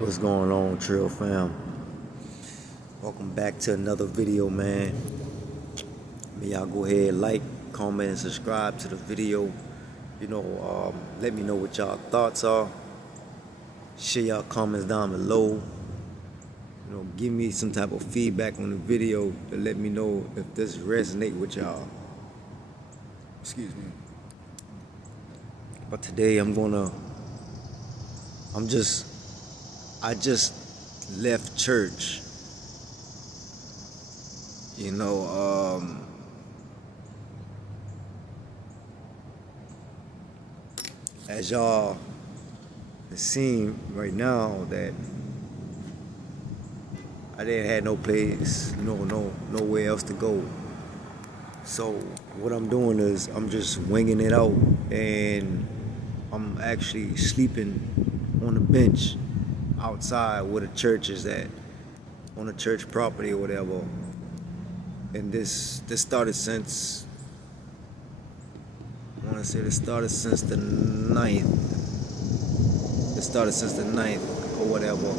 What's going on, Trail fam? Welcome back to another video, man. May y'all go ahead, like, comment, and subscribe to the video. Let me know what y'all thoughts are. Share y'all comments down below. Give me some type of feedback on the video to let me know if this resonate with y'all. Excuse me. But today I just left church. As y'all seeing right now that I didn't have no place, nowhere else to go. So what I'm doing is I'm just winging it out, and I'm actually sleeping on the bench outside where the church is at, on the church property or whatever. And this started since, I want to say this started since the 9th. It started since the 9th or whatever.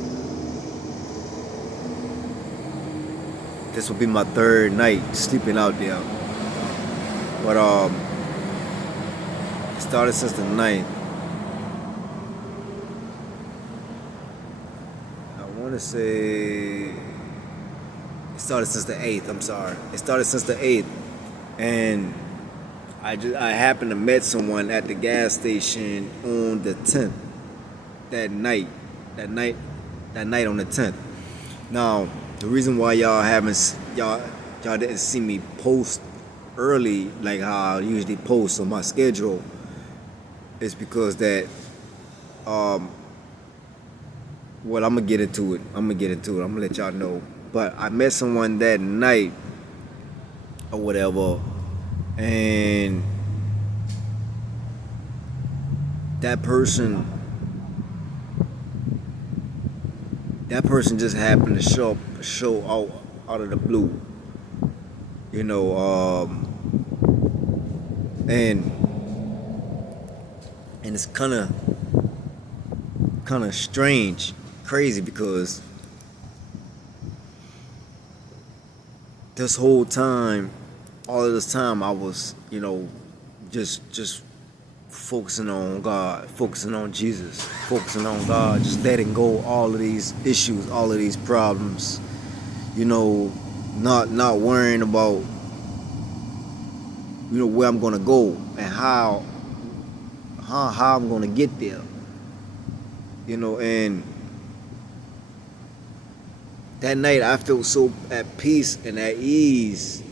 This will be my third night sleeping out there. But it started since the 9th. I want to say it started since the 8th. I'm sorry. It started since the 8th. And I happened to met someone at the gas station on the 10th. That night on the 10th. Now, the reason why y'all didn't see me post early like how I usually post on my schedule is because that I'm gonna get into it. I'm gonna let y'all know. But I met someone that night or whatever, and that person just happened to show out of the blue, and it's kind of strange, crazy, because all of this time I was, just focusing on God, focusing on Jesus, focusing on God, just letting go all of these issues, all of these problems, not worrying about, where I'm gonna go and how I'm gonna get there, and that night I felt so at peace and at ease.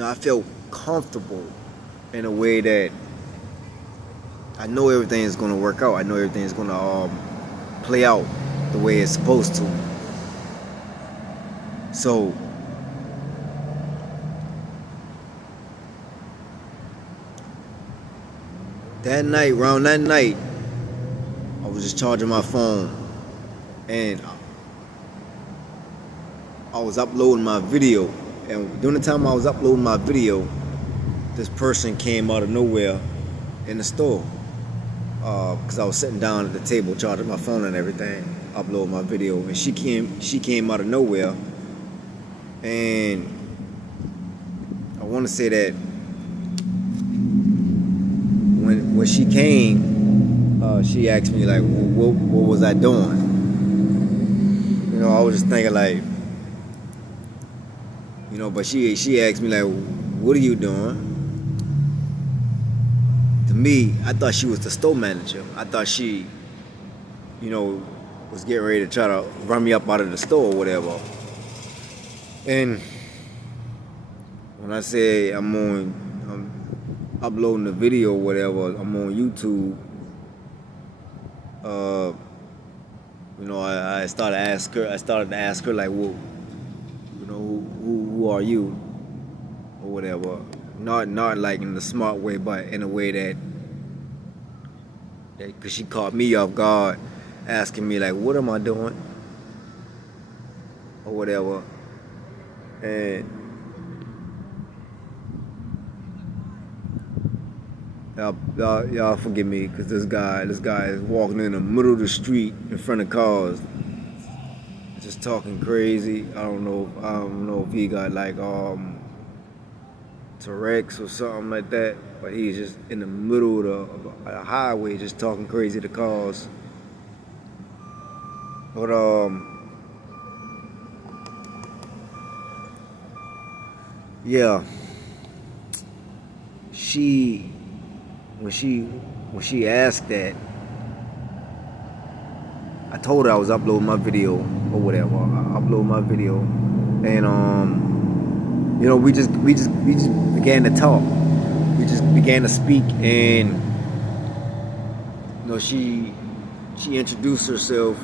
I felt comfortable in a way that I know everything is going to work out. I know everything is going to play out the way it's supposed to. So around that night, I was just charging my phone, and I was uploading my video. And during the time I was uploading my video, this person came out of nowhere in the store, because I was sitting down at the table charging my phone and everything, uploading my video, and she came out of nowhere. And I want to say that when she came, she asked me like, what was I doing? I was just thinking like, but she asked me like, what are you doing? To me, I thought she was the store manager. I thought she, was getting ready to try to run me up out of the store or whatever. And when I say I'm uploading the video or whatever, I'm on YouTube, I started to ask her like, well, who are you or whatever. Not like in the smart way, but in a way that because she caught me off guard, asking me like, what am I doing or whatever. And Y'all forgive me, cause this guy is walking in the middle of the street in front of cars, just talking crazy. I don't know if he got like Tourette's or something like that, but he's just in the middle of the highway, just talking crazy to cars. But yeah, when she asked that, I told her I was uploading my video or whatever. I upload my video, and we just began to talk. We just began to speak, and she introduced herself.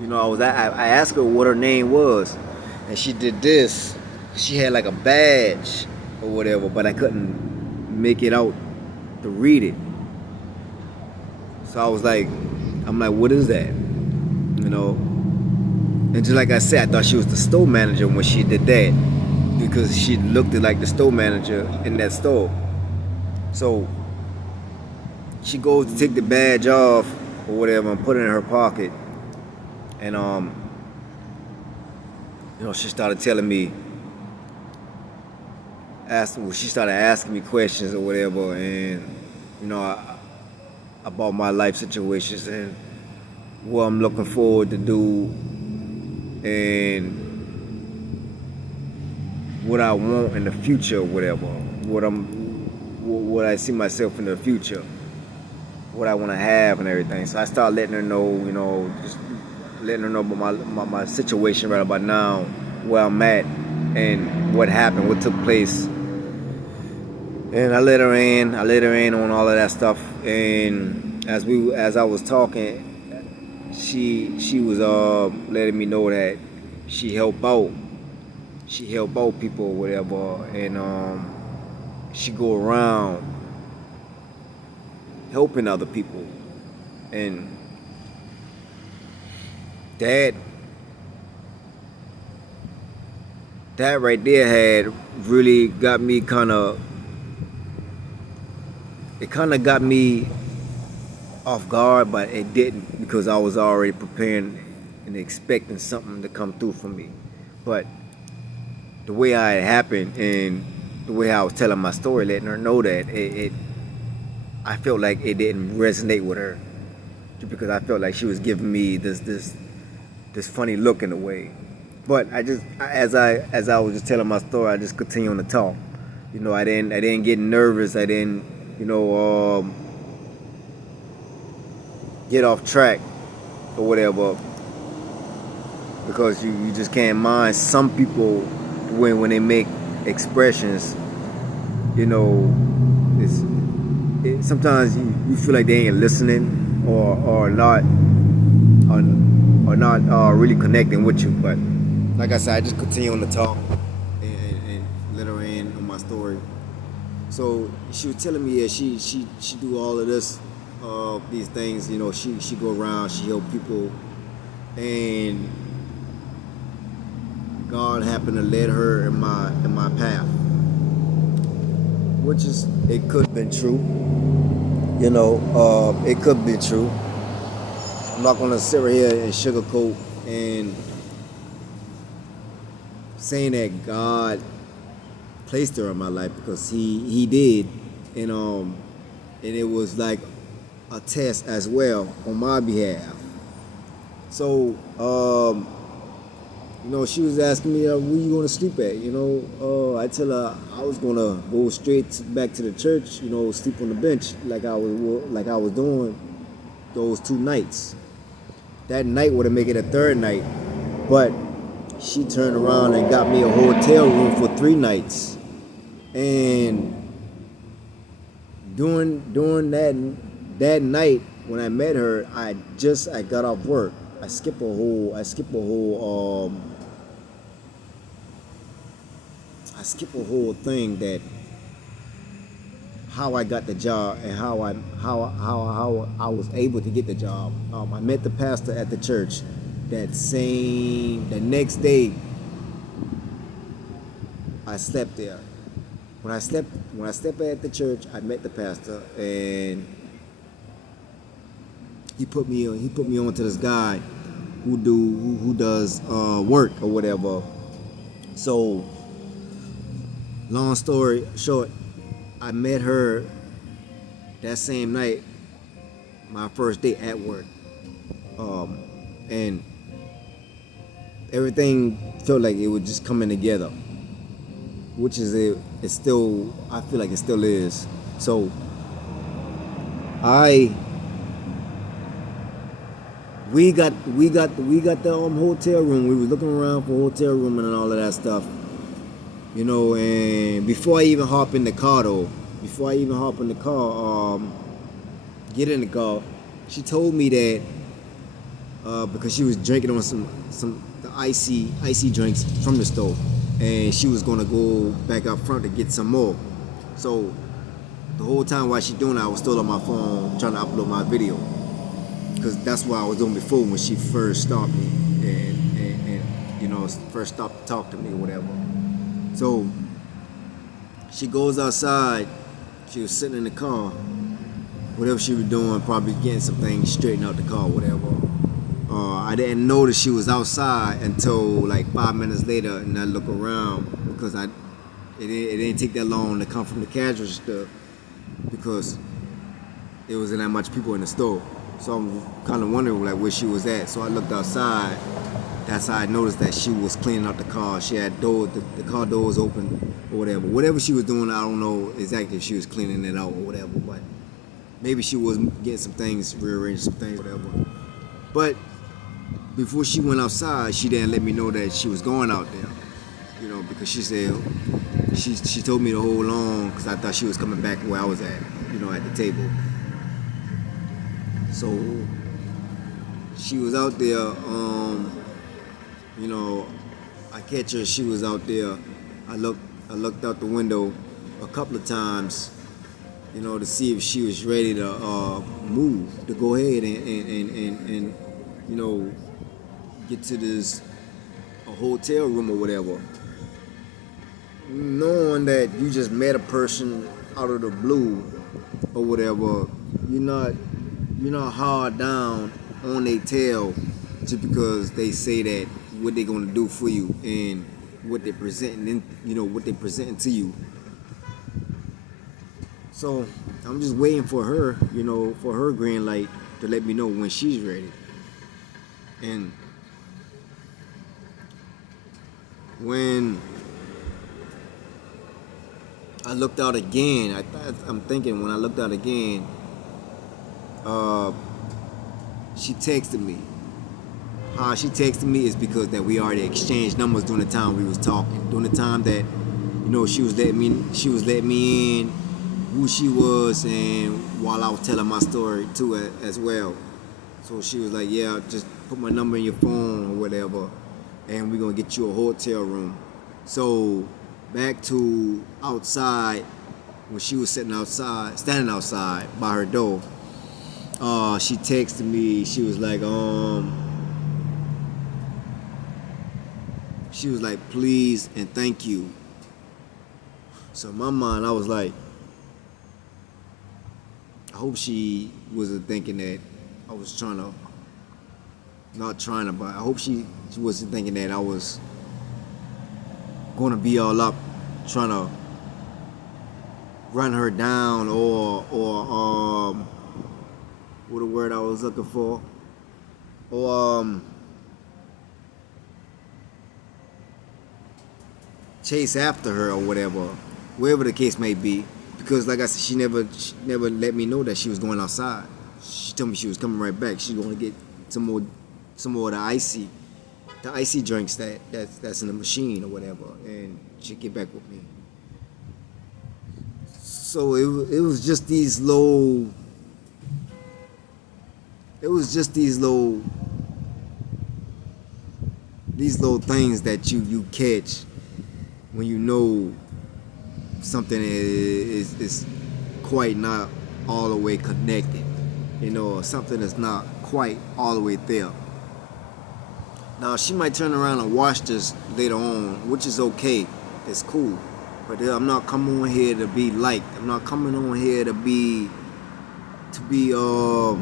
I asked her what her name was, and she did this. She had like a badge or whatever, but I couldn't make it out to read it. So I'm like, what is that? And just like I said, I thought she was the store manager when she did that, because she looked like the store manager in that store. So she goes to take the badge off or whatever and put it in her pocket, and she started telling me, she started asking me questions or whatever, and about my life situations and what I'm looking forward to do and what I want in the future or whatever, what I see myself in the future, what I want to have and everything. So I started letting her know, just letting her know about my situation right about now, where I'm at and what happened, what took place. And I let her in on all of that stuff. And as I was talking, she was letting me know that she help out people or whatever, and she go around helping other people, and that right there had really got me it kind of got me off guard, but it didn't, because I was already preparing and expecting something to come through for me. But the way it happened and the way I was telling my story, letting her know that I felt like it didn't resonate with her, because I felt like she was giving me this funny look in a way. But as I was just telling my story, I just continued to talk. I didn't get nervous. I didn't get off track or whatever, because you just can't mind some people when they make expressions. Sometimes you feel like they ain't listening or not really connecting with you. But like I said, I just continue on to talk and let her in on my story. So she was telling me that she do all of this, these things. She go around, she help people, and God happened to lead her in my path, which is, it could have been true. It could be true. I'm not gonna sit right here and sugarcoat and saying that God placed her in my life, because he did, and it was like a test as well on my behalf. So she was asking me, where you gonna sleep at? I tell her I was gonna go straight back to the church, sleep on the bench like I was doing those 2 nights. That night would have made it a 3rd night, but she turned around and got me a hotel room for 3 nights. And during that night when I met her, I got off work. I skip a whole thing, that how I got the job and how I was able to get the job. I met the pastor at the church. The next day, I slept there. When I stepped at the church, I met the pastor, and he put me on to this guy who does work or whatever. So long story short, I met her that same night, my first day at work, and everything felt like it was just coming together, which is it. It's still, I feel like it still is. So I we got the hotel room. We was looking around for hotel room and all of that stuff, And before I even hop in the car, get in the car, she told me that because she was drinking on some the icy drinks from the store, and she was gonna go back up front to get some more. So the whole time while she doing that, I was still on my phone trying to upload my video, because that's what I was doing before when she first stopped me and first stopped to talk to me or whatever. So she goes outside. She was sitting in the car, whatever she was doing, probably getting some things straightened out the car, whatever. I didn't notice she was outside until like 5 minutes later, and I look around because it didn't take that long to come from the cash register, because it wasn't that much people in the store. So I'm kind of wondering like where she was at. So I looked outside. That's how I noticed that she was cleaning out the car. She had the car doors open or whatever. Whatever she was doing, I don't know exactly if she was cleaning it out or whatever, but maybe she was getting some things, rearranging some things, whatever. But before she went outside, she didn't let me know that she was going out there, because she said, she told me to hold on because I thought she was coming back where I was at, at the table. So she was out there, I catch her, she was out there. I looked out the window a couple of times, to see if she was ready to move, to go ahead and get to a hotel room or whatever. Knowing that you just met a person out of the blue or whatever, you're not hard down on their tail just because they say that what they're gonna do for you and what they're presenting, what they're presenting to you. So I'm just waiting for her, for her green light to let me know when she's ready. And when I looked out again, I'm thinking when I looked out again, she texted me. How she texted me is because that we already exchanged numbers during the time we was talking. During the time that, she was letting me in who she was, and while I was telling my story too as well. So she was like, yeah, just put my number in your phone or whatever, and we're gonna get you a hotel room. So back to outside, when she was standing outside by her door, she texted me. She was like, please and thank you. So in my mind, I was like, I hope she wasn't thinking that I was but I hope she wasn't thinking that I was gonna be all up trying to run her down or what the word I was looking for, or chase after her or wherever the case may be. Because like I said, she never let me know that she was going outside. She told me she was coming right back. She's going to get some more of the icy drinks that's in the machine or whatever, and she'd get back with me. So it was just these little things that you catch when you know something is quite not all the way connected, something is not quite all the way there. Now she might turn around and watch this later on, which is okay, it's cool, But I'm not coming on here to be liked. I'm not coming on here to be to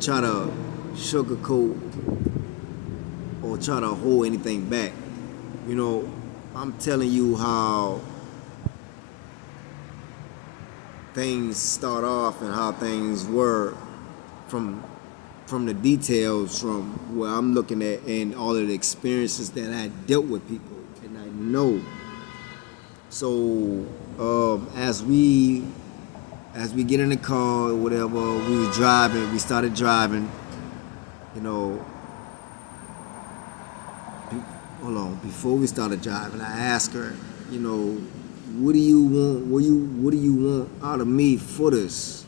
try to sugarcoat or try to hold anything back. You know, I'm telling you how things start off and how things were from the details, from where I'm looking at, and all of the experiences that I dealt with people and I know. So as we get in the car or whatever, we started driving, you know. Hold on, before we started driving, I asked her, you know, what do you want? What do you want out of me for this?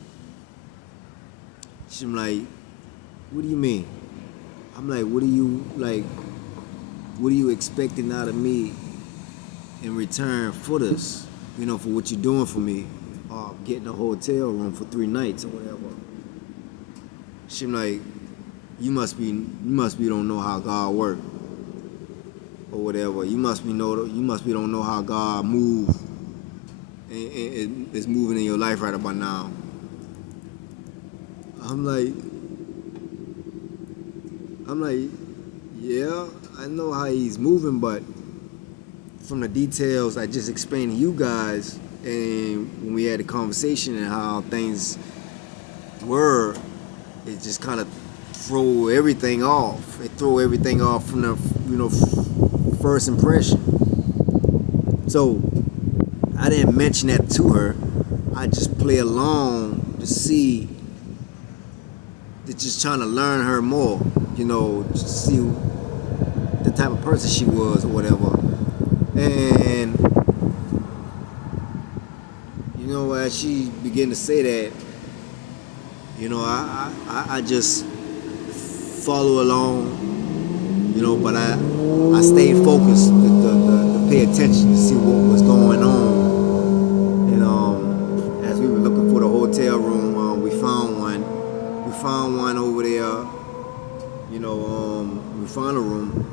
She's like, what do you mean? I'm like, what are you expecting out of me in return for this? You know, for what you're doing for me, getting a hotel room for 3 nights or whatever. She's like, you must be don't know how God works or whatever. You must be don't know how God moves and is moving in your life right about now. I'm like, yeah, I know how he's moving, but from the details I just explained to you guys, and when we had a conversation and how things were, it just kind of throw everything off. It throw everything off from the first impression. So I didn't mention that to her. I just play along to see, just trying to learn her more, just see the type of person she was or whatever. And as she began to say that, I just follow along, but I stayed focused to pay attention to see what was going on. And as we were looking for the hotel room, we found one. We found one over there. We found a room,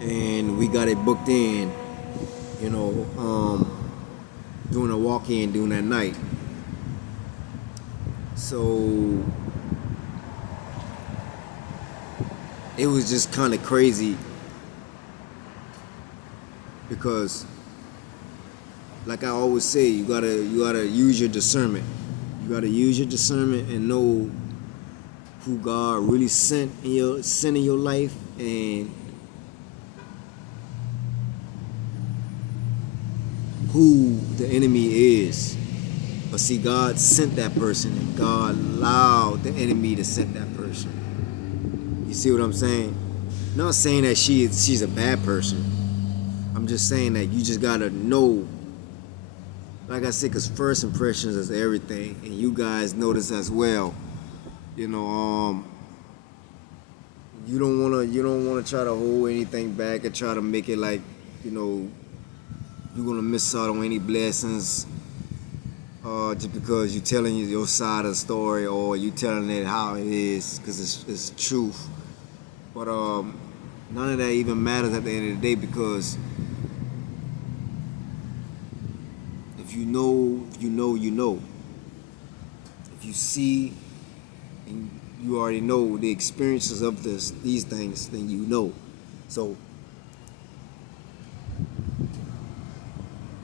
and we got it booked in. Doing a walk-in during that night. So it was just kind of crazy because, like I always say, you gotta use your discernment. You gotta use your discernment and know who God really sent in your life, and who the enemy is. But see, God sent that person, and God allowed the enemy to send that person. You see what I'm saying? Not saying that she's a bad person. I'm just saying that you just gotta know, like I said, because first impressions is everything, and you guys know this as well. You don't wanna try to hold anything back and try to make it like, you're gonna miss out on any blessings just because you're telling your side of the story, or you telling it how it is, because it's truth. But none of that even matters at the end of the day, because if you know, you know. If you see and you already know the experiences of these things, then you know. So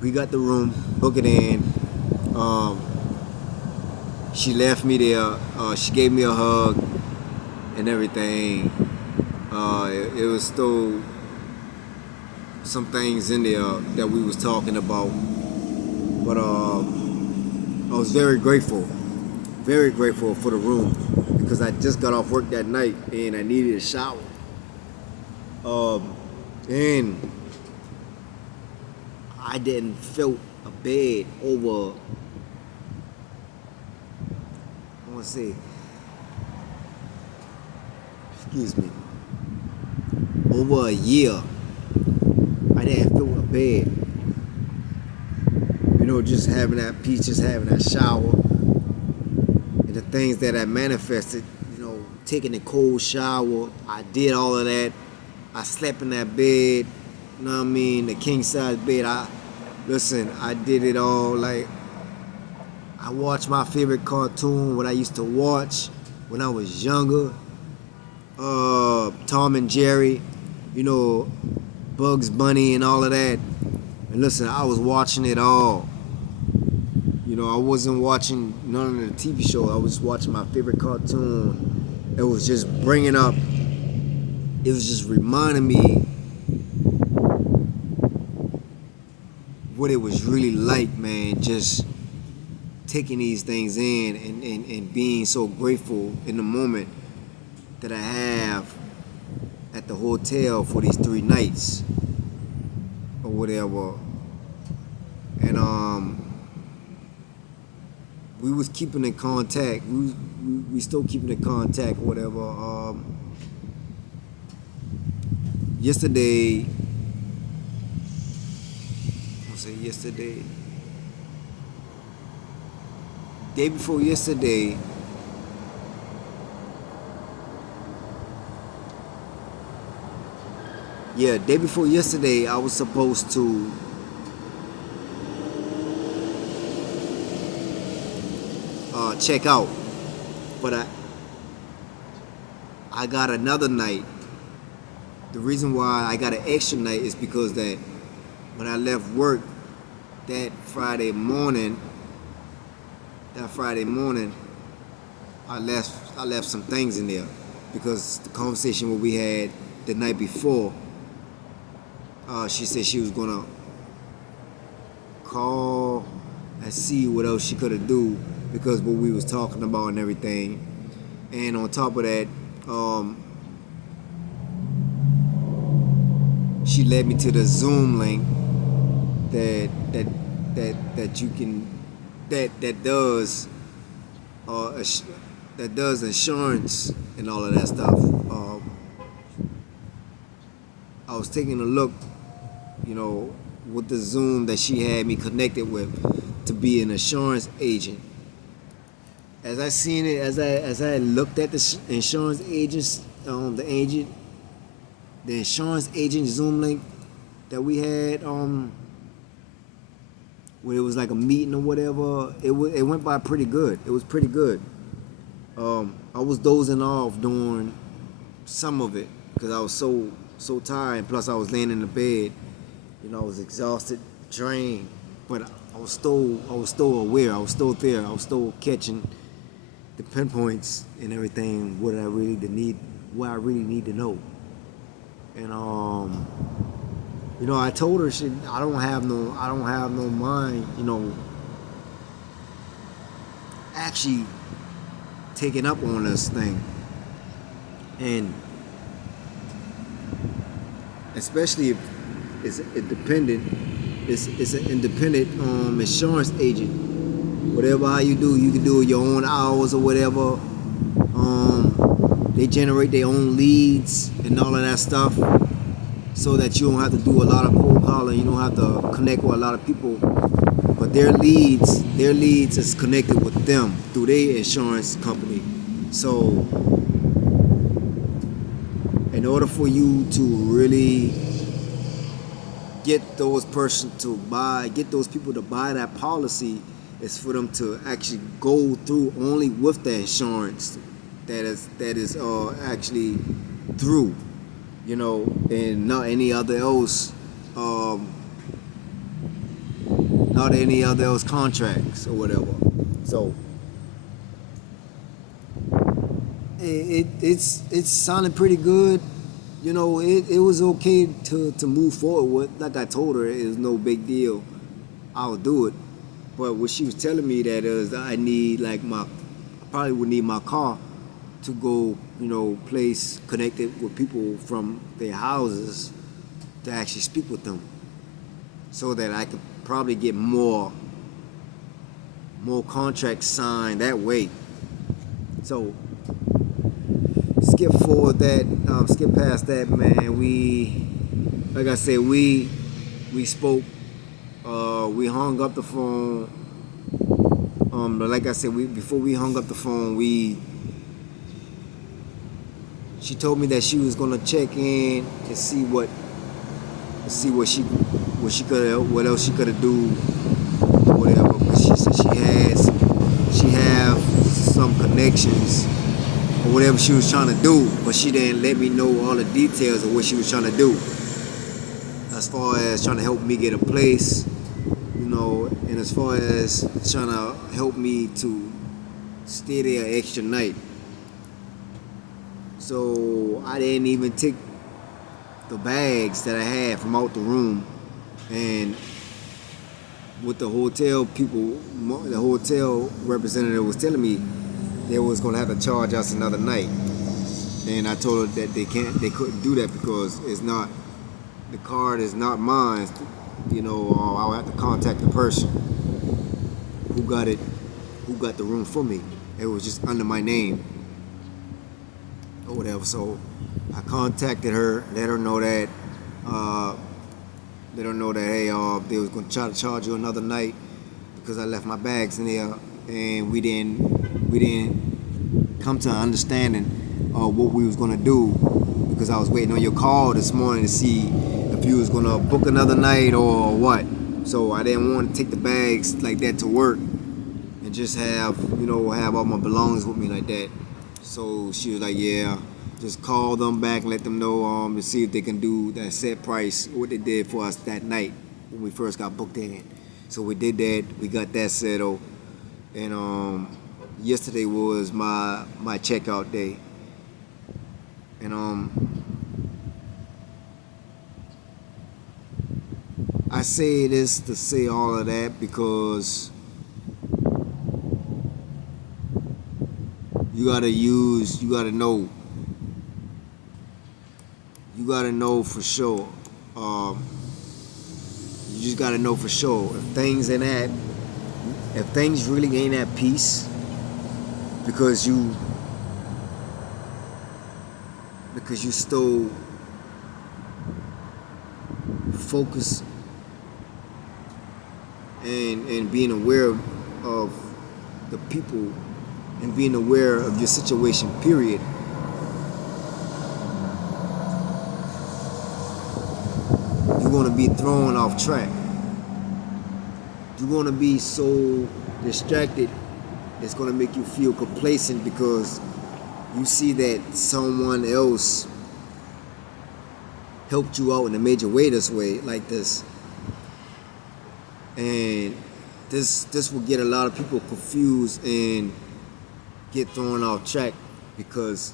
we got the room, book it in. She left me there. She gave me a hug and everything. It was still some things in there that we was talking about, but I was very grateful for the room, because I just got off work that night and I needed a shower. And I didn't feel a bed over, I want to say, excuse me, over a year. I didn't feel a bed. Just having that peace, just having that shower, and the things that I manifested, taking a cold shower. I did all of that. I slept in that bed. know what I mean, the king size bed. I did it all. Like, I watched my favorite cartoon, what I used to watch when I was younger. Tom and Jerry, you know, Bugs Bunny and all of that. And listen, I was watching it all. You know, I wasn't watching none of the TV show. I was watching my favorite cartoon. It was just bringing up. It was just reminding me what it was really like, man. Just taking these things in and being so grateful in the moment that I have at the hotel for these 3 nights or whatever. And we was keeping in contact. We still keeping in contact or whatever. Yesterday, day before yesterday, day before yesterday, I was supposed to check out, but I got another night. The reason why I got an extra night is because that when I left work that Friday morning, I left some things in there because the conversation what we had the night before, she said she was gonna call and see what else she could have do because what we was talking about and everything. And on top of that, she led me to the Zoom link that you can that does insurance and all of that stuff. I was taking a look, you know, with the Zoom that she had me connected with to be an insurance agent. As I seen it, as I looked at the insurance agents, the insurance agent Zoom link that we had, where it was like a meeting or whatever, it went by pretty good. It was pretty good. I was dozing off during some of it because I was so tired, and plus I was laying in the bed. You know, I was exhausted, drained, but I was still aware. I was still there. I was still catching the pinpoints and everything. What I really need to know. And you know, I told her I don't have no mind, you know, actually taking up on this thing. And especially if it's independent, it's an independent insurance agent. Whatever how you do, you can do your own hours or whatever. They generate their own leads and all of that stuff, so that you don't have to do a lot of cold calling. You don't have to connect with a lot of people. But their leads is connected with them through their insurance company. So in order for you to really get those people to buy that policy, is for them to actually go through only with the insurance that is actually through, you know, and not any other else contracts or whatever. So it's sounding pretty good. You know, it was okay to move forward with. Like I told her, it was no big deal. I'll do it. But what she was telling me that is I need I probably would need my car to go, you know, place connected with people from their houses to actually speak with them, so that I could probably get more contracts signed that way. So skip past that, man. Like I said, we spoke. We hung up the phone. Like I said, before we hung up the phone, she told me that she was gonna check in and see what to see what else she could have do, whatever. But she said she have some connections or whatever she was trying to do, but she didn't let me know all the details of what she was trying to do. As far as trying to help me get a place, and as far as trying to help me to stay there an extra night. So I didn't even take the bags that I had from out the room, and what the hotel representative was telling me, they was gonna have to charge us another night, and I told her that they couldn't do that because the card is not mine. I'll have to contact the person who got the room for me. It was just under my name or whatever. So I contacted her, let her know that hey, they was gonna try to charge you another night because I left my bags in there, and we didn't come to an understanding of what we was gonna do, because I was waiting on your call this morning to see if you was gonna book another night or what. So I didn't want to take the bags like that to work and just have all my belongings with me like that. So she was like, yeah, just call them back and let them know to see if they can do that set price, what they did for us that night when we first got booked in. So we did that. We got that settled. And yesterday was my checkout day. And I say this to say all of that because you gotta know for sure. You just gotta know for sure if things really ain't at peace because you still focus and being aware of the people and being aware of your situation, period. You're going to be thrown off track. You're going to be so distracted, it's going to make you feel complacent because you see that someone else helped you out in a major way like this. And this will get a lot of people confused and get thrown off track because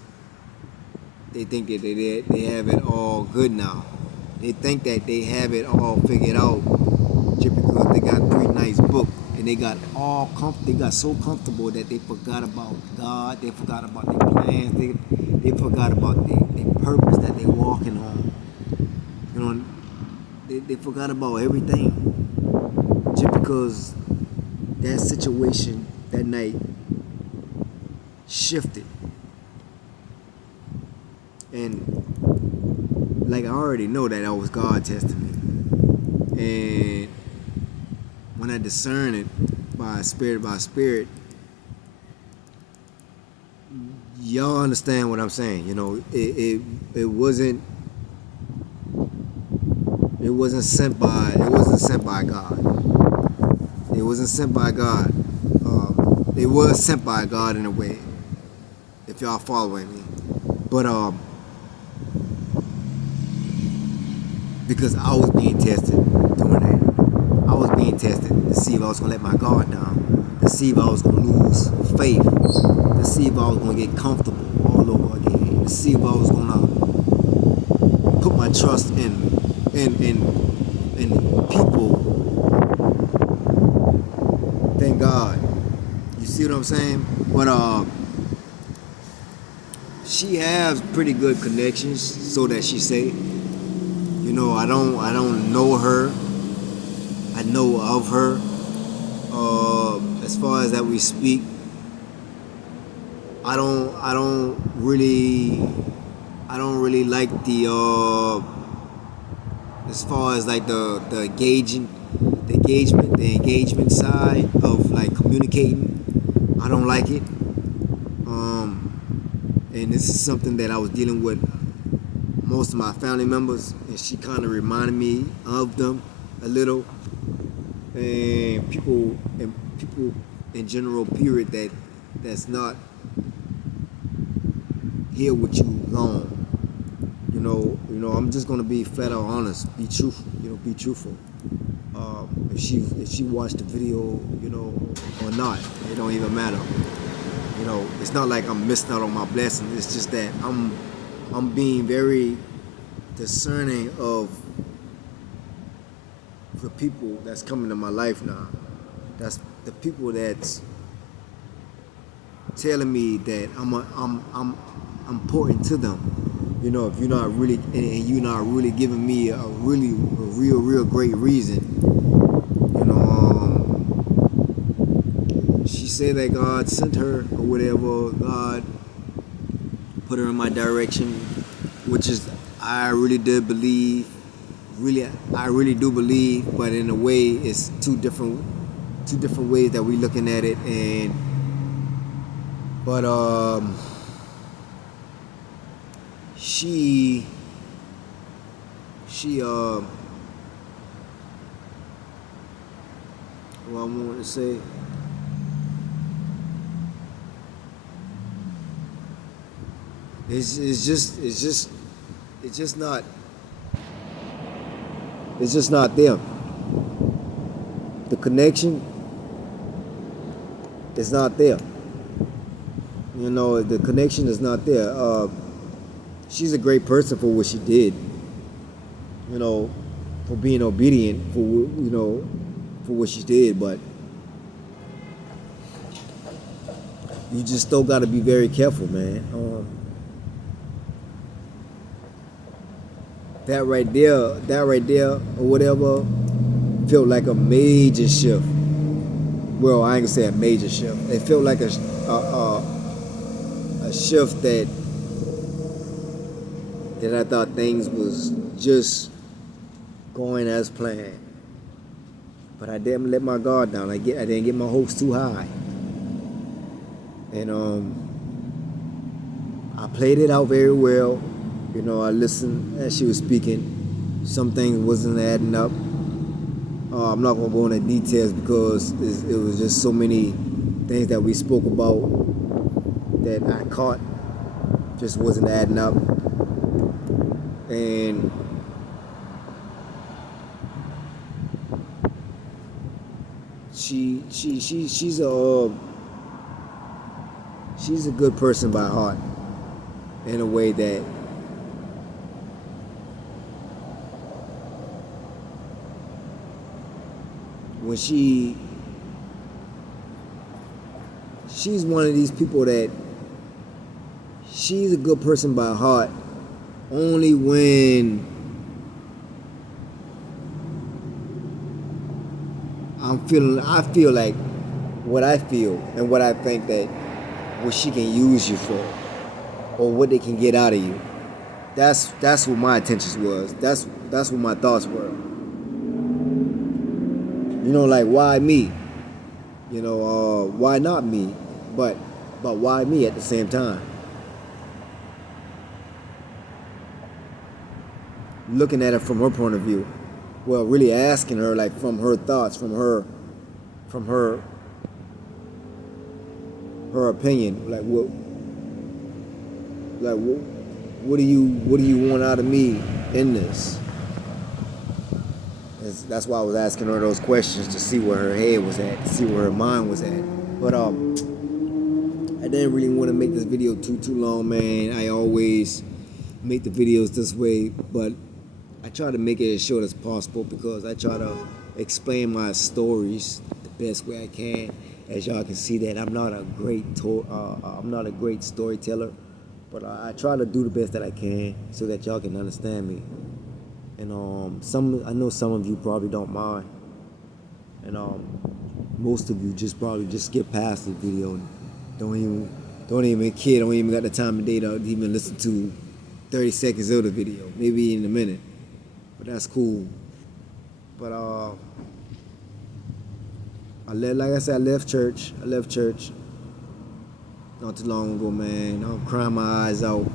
they think that they have it all good now. They think that they have it all figured out just because they got 3 nights booked and they got so comfortable that they forgot about God, they forgot about their plans, they forgot about their purpose that they're walking on. They forgot about everything just because that situation that night shifted. And like I already know that was God testing me. And when I discern it by spirit, y'all understand what I'm saying. It wasn't sent by God. It wasn't sent by God. It was sent by God in a way, if y'all following me. But because I was being tested doing that. I was being tested to see if I was gonna let my guard down, to see if I was gonna lose faith, to see if I was gonna get comfortable all over again, to see if I was gonna put my trust in people. Thank God. You see what I'm saying? But she has pretty good connections, so that she say. I don't know her. I know of her. As far as that we speak, I don't really like the as far as like the engagement side of like communicating. I don't like it. And this is something that I was dealing with most of my family members, and she kind of reminded me of them a little, and people in general, period, that's not here with you long. I'm just gonna be flat out honest, be truthful. Be truthful. If she watched the video, or not, it don't even matter. It's not like I'm missing out on my blessing. It's just that I'm being very discerning of the people that's coming to my life now. That's the people that's telling me that I'm important to them. If you're not really, and you're not really giving me a real great reason. She said that God sent her or whatever. God put her in my direction, which is I really did believe. I really do believe, but in a way, it's two different ways that we're looking at it, but she what I wanted to say. It's just not them. The connection is not there. The connection is not there. She's a great person for what she did. For being obedient, for what she did, but you just still got to be very careful, man. That right there, or whatever, felt like a major shift. Well, I ain't gonna say a major shift. It felt like a shift that I thought things was just going as planned. But I didn't let my guard down. I didn't get my hopes too high. And I played it out very well. I listened as she was speaking. Some things wasn't adding up. I'm not gonna go into details because it was just so many things that we spoke about that I caught just wasn't adding up. And she's a good person by heart, in a way that when she's one of these people that she's a good person by heart only when I feel like what I feel and what I think that what she can use you for, or what they can get out of you. That's what my intentions was. That's what my thoughts were. Like, why me? Why not me? But why me at the same time? Looking at it from her point of view. Well, really asking her, like, from her thoughts, from her opinion, like what do you want out of me in this? That's why I was asking her those questions, to see where her head was at, to see where her mind was at. But I didn't really want to make this video too long, man. I always make the videos this way, but I try to make it as short as possible because I try to explain my stories the best way I can. As y'all can see, that I'm not a great storyteller, but I try to do the best that I can so that y'all can understand me. And I know some of you probably don't mind, and most of you probably skip past the video and don't even care, don't even got the time of day to even listen to 30 seconds of the video, maybe in a minute. But that's cool. But like I said, I left church not too long ago, man. I'm crying my eyes out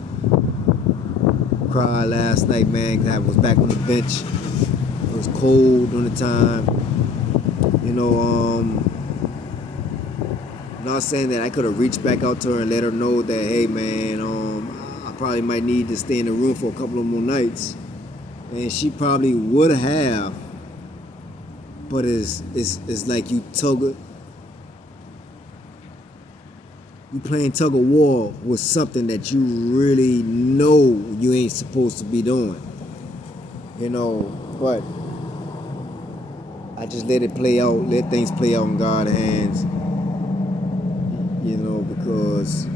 cried last night, man, 'cause I was back on the bench. It was cold on the time. You know, I'm not saying that I could have reached back out to her and let her know that, hey, man, I probably might need to stay in the room for a couple of more nights. And she probably would have, but it's like you playing tug of war with something that you really know you ain't supposed to be doing. You know, but I just let it play out, let things play out in God's hands. You know, because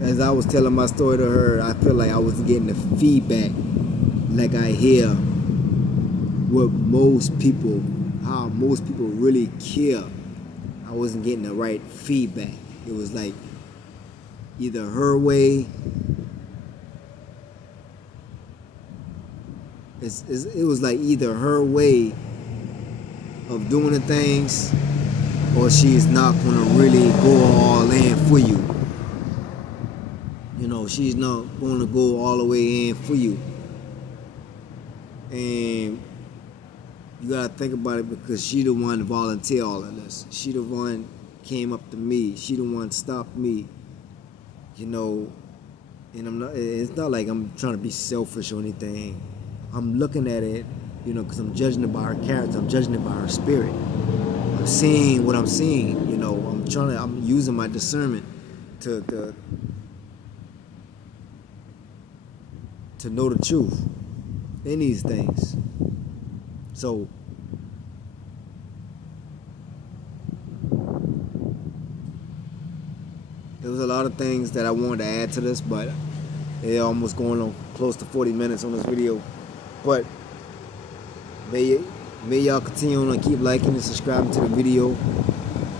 as I was telling my story to her, I felt like I wasn't getting the feedback like I hear what how most people really care. I wasn't getting the right feedback. It was like either her way. It was like either her way of doing the things, or she's not gonna really go all in for you. You know, she's not gonna go all the way in for you. And you gotta think about it, because she the one to volunteer all of this. She the one came up to me. She the one stopped me. You know, and it's not like I'm trying to be selfish or anything. I'm looking at it, you know, because I'm judging it by her character. I'm judging it by her spirit. I'm seeing what I'm seeing. You know, I'm using my discernment to know the truth in these things. So there was a lot of things that I wanted to add to this, but they're almost going on close to 40 minutes on this video. But may y'all continue on and keep liking and subscribing to the video.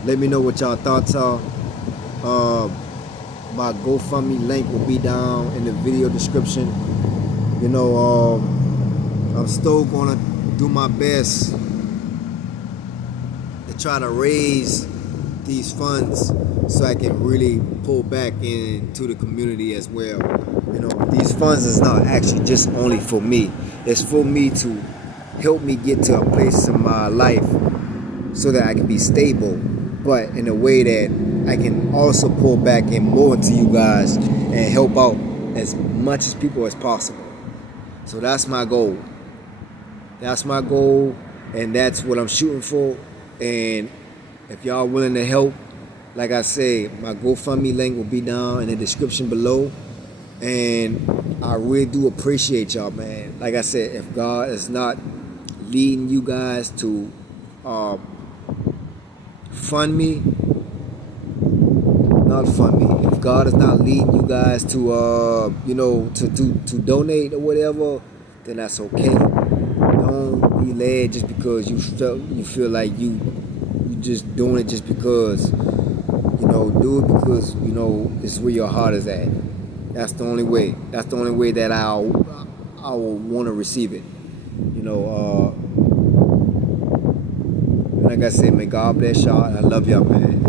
Let me know what y'all thoughts are. My GoFundMe link will be down in the video description. You know, I'm still gonna do my best to try to raise these funds so I can really pull back into the community as well. You know, these funds is not actually just only for me. It's for me to help me get to a place in my life so that I can be stable, but in a way that I can also pull back and more into you guys and help out as much as people as possible. So that's my goal. That's my goal, and that's what I'm shooting for. And if y'all willing to help, like I said, my GoFundMe link will be down in the description below. And I really do appreciate y'all, man. Like I said, if God is not leading you guys to fund me, not fund me. If God is not leading you guys to to donate or whatever, then that's okay. Don't be led just because you feel like you just doing it just because. You know, do it because you know it's where your heart is at. That's the only way. That's the only way that I will want to receive it. You know, like I said, may God bless y'all. I love y'all, man.